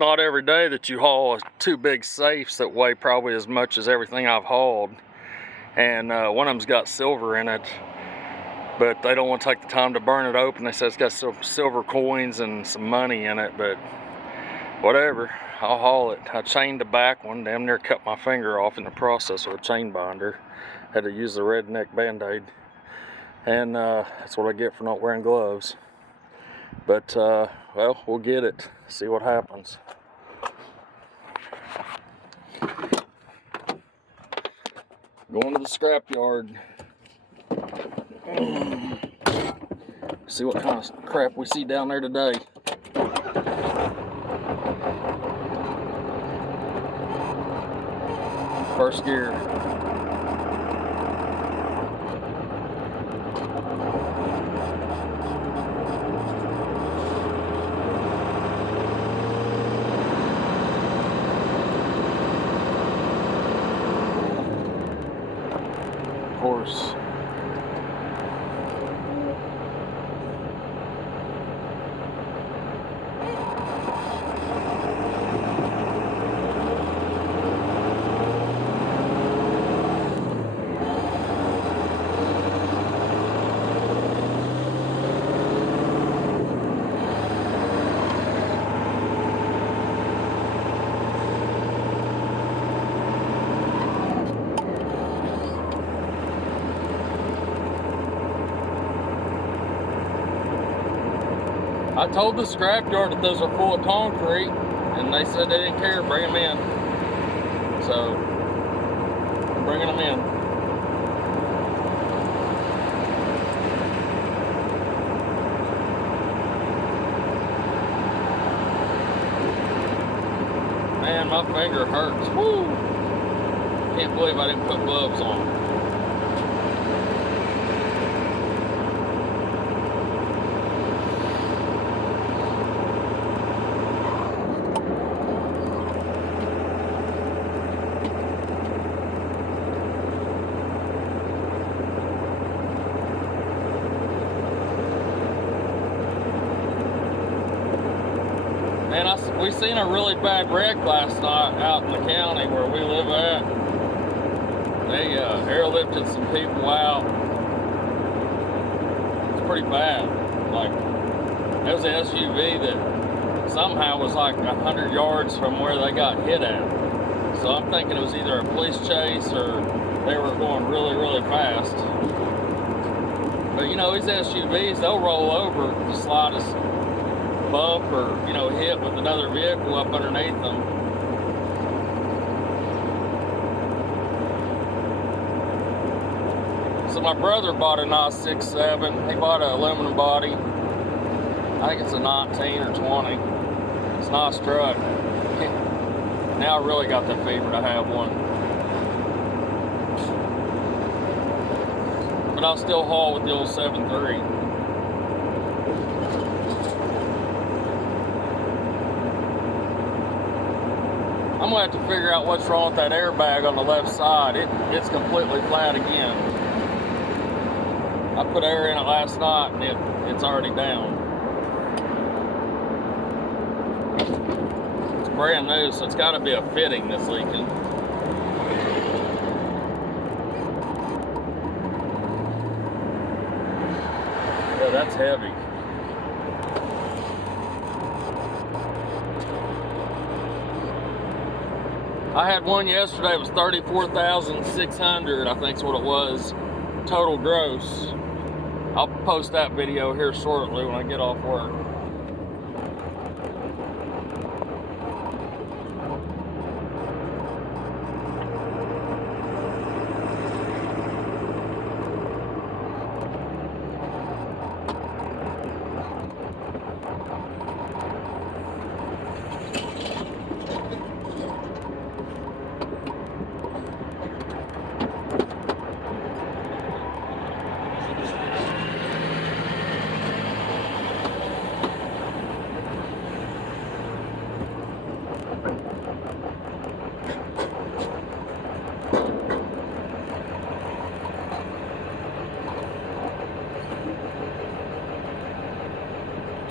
Not every day that you haul two big safes that weigh probably as much as everything I've hauled, and one of them's got silver in it, but they don't want to take the time to burn it open. They say it's got some silver coins and some money in it, but whatever, I'll haul it. I chained the back one, damn near cut my finger off in the process with a chain binder. Had to use the redneck band-aid, and that's what I get for not wearing gloves. But well, we'll get it, see what happens. Going to the scrapyard. See what kind of crap we see down there today. First gear. Of course. I told the scrapyard that those are full of concrete, and they said they didn't care, bring them in. So, I'm bringing them in. Man, my finger hurts. Woo! Can't believe I didn't put gloves on. Man, we seen a really bad wreck last night out in the county where we live at. They airlifted some people out. It's pretty bad. Like, it was an SUV that somehow was like 100 yards from where they got hit at. So I'm thinking it was either a police chase or they were going really, really fast. But you know, these SUVs, they'll roll over the slightest bump or, you know, hit with another vehicle up underneath them. So my brother bought a nice 6.7. He bought an aluminum body. I think it's a 19 or 20. It's a nice truck. Now I really got the fever to have one. But I'll still haul with the old 7.3. I'm gonna have to figure out what's wrong with that airbag on the left side. It's completely flat again. I put air in it last night and it's already down. It's brand new, so it's gotta be a fitting that's leaking. Yeah, that's heavy. I had one yesterday, it was 34,600, I think's what it was, total gross. I'll post that video here shortly when I get off work.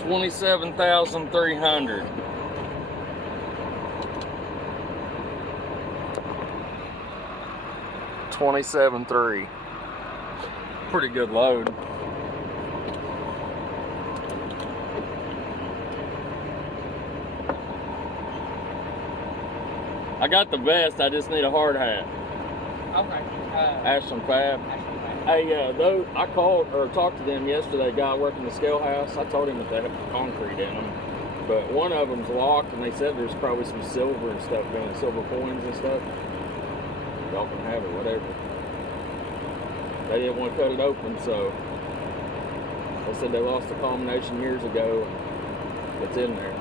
$27,300. 27.3. Pretty good load. I got the vest, I just need a hard hat. Okay. Ashland Fab. Hey, those, I called or talked to them yesterday, guy working the scale house. I told him that they have concrete in them. But one of them's locked, and they said there's probably some silver and stuff in it, silver coins and stuff. Y'all can have it, whatever. They didn't want to cut it open, so they said they lost the combination years ago, and it's in there.